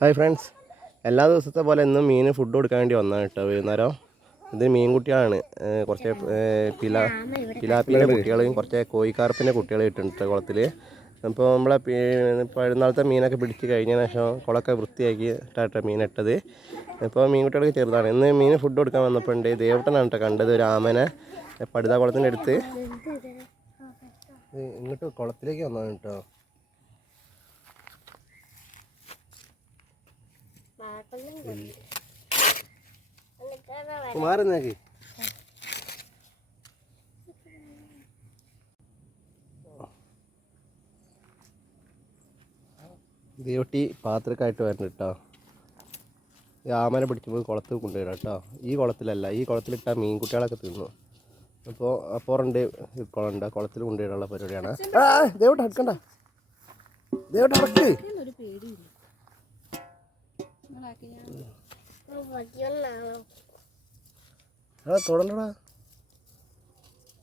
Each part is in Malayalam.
Hi friends. എല്ലാ ദിവസത്തെ പോലെ ഇന്നും മീന് ഫുഡ് കൊടുക്കാൻ വേണ്ടി വന്നതാണ് കേട്ടോ വൈകുന്നേരം. ഇത് മീൻകുട്ടികളാണ്. കുറച്ച് പില പിലാപ്പിന്റെ കുട്ടികളെയും കുറച്ച് കോഴിക്കാർപ്പിന്റെ കുട്ടികളെ ഇട്ടിട്ടുണ്ട് കുളത്തിൽ അപ്പോൾ നമ്മളെ പഴുന്നാളത്തെ മീനൊക്കെ പിടിച്ച് കഴിഞ്ഞ ശേഷം കുളമൊക്കെ വൃത്തിയാക്കി ഇട്ടാട്ട മീൻ ഇട്ടത്. ഇപ്പോൾ മീൻകുട്ടികൾക്ക് ചെറുതാണ്. ഇന്ന് മീൻ ഫുഡ് കൊടുക്കാൻ വന്നപ്പോൾ ഉണ്ട്. ദേവട്ടനാണ് കേട്ടോ കണ്ടത് ഒരു ആമനെ പടുതാ കുളത്തിന്റെ അടുത്ത്. ഇങ്ങോട്ട് കുളത്തിലേക്ക് വന്നതാണ് കേട്ടോ. മാറുന്നേക്ക് ദേവട്ടി പാത്രക്കായിട്ട് വരണം കേട്ടോ. ഈ ആമനെ പിടിക്കുമ്പോൾ കുളത്ത് കൊണ്ടുവരാം കേട്ടോ. ഈ കുളത്തിലല്ല ഈ കുളത്തിലിട്ടാ മീൻകുട്ടികളൊക്കെ തിന്നു. അപ്പോൾ അപ്പുറണ്ട് ഉണ്ടോ കുളത്തിൽ കൊണ്ടുവരാനുള്ള പരിപാടിയാണ്. ദേവട്ട അടുക്കണ്ട. ദേവട്ട് അടക്ക്. ആ തുടണ്ടടാ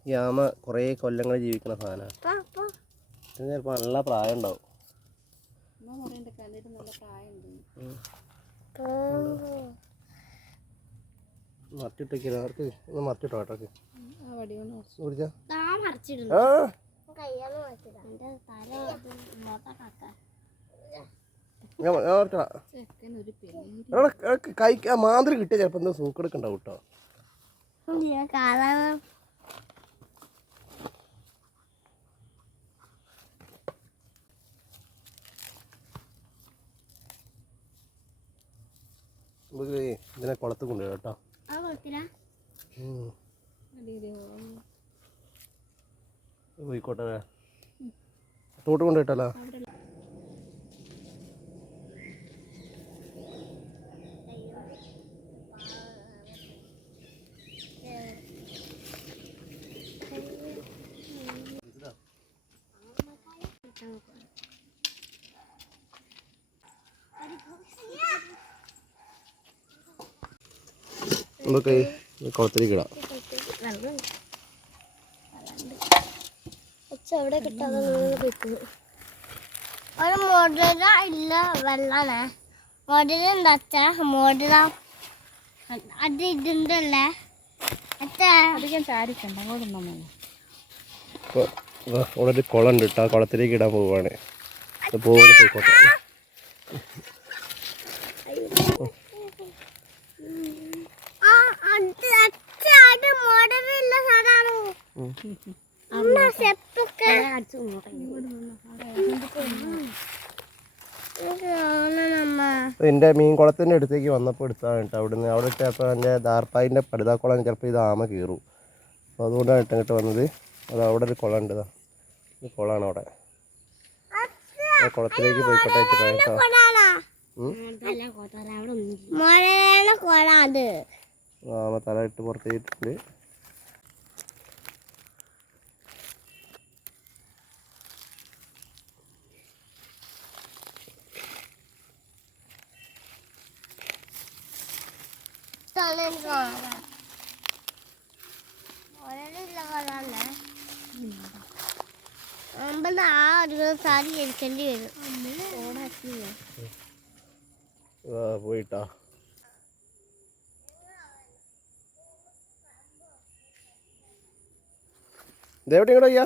ഈ ആമ കുറേ കൊല്ലങ്ങൾ ജീവിക്കുന്ന സാധനമാണ് ചിലപ്പോൾ നല്ല പ്രായം ഉണ്ടാവും മറിച്ചിട്ടേക്കില്ല അവർക്ക് ഒന്ന് മറിച്ചിട്ടോ കേട്ടോ ആ ഞാൻ മാതിരി കിട്ടിയ ചിലപ്പോൾ എന്താ സൂക്കെടുക്ക് ഉണ്ടാവും കേട്ടോ ഇതിനെ കുളത്ത് കൊണ്ടുപോയി കേട്ടോ. പോയിക്കോട്ടെ. തോട്ട് കൊണ്ടുപോയിട്ടല്ലോ. നമുക്ക് കുളത്തിലേക്ക് ഇടാം ഒരു മോഡല ഇല്ല വെള്ളാണ് മോഡല എന്താ അച്ഛാ മോഡല അത് ഇതുണ്ടല്ലേ അവിടെ ഉണ്ട് കുളത്തിലേക്ക് ഇടാൻ പോവാണ്. പോയിക്കോട്ടെ ആ അത് അച്ഛ അത് മോഡലില്ല സാധാരണ അമ്മ സ്റ്റെപ്പൊക്കെ അമ്മ എന്റെ മീൻ കുളത്തിന്റെ അടുത്തേക്ക് വന്നപ്പോൾ എടുത്താണ് കേട്ടോ അവിടുന്ന്. അവിടെ ഇട്ടപ്പോൾ എന്റെ ദാർപ്പായിന്റെ പടുതാക്കുളം ചിലപ്പോൾ ഇത് ആമ കീറു. അപ്പോൾ അതുകൊണ്ടാണ് കേട്ടോ ഇങ്ങോട്ട് വന്നത്. അത് അവിടെ ഒരു കുളം ഉണ്ട് ഇതാ. ഈ കുളമാണ് അവിടെ. കുളത്തിലേക്ക് പോയിക്കോട്ടെ വെച്ചിട്ടാണ് കേട്ടോ. ആമ ഉം. മോഡലാണ് കൊട അത് ആമ തല ഇട്ട് പുറത്തേക്കിട്ടുണ്ട് അമ്പത് ആ ഒരു സാരി കഴിക്കേണ്ടി വരും പോയിട്ടാ. ഇതെവിടെ ഇങ്ങോട്ട് അയ്യാ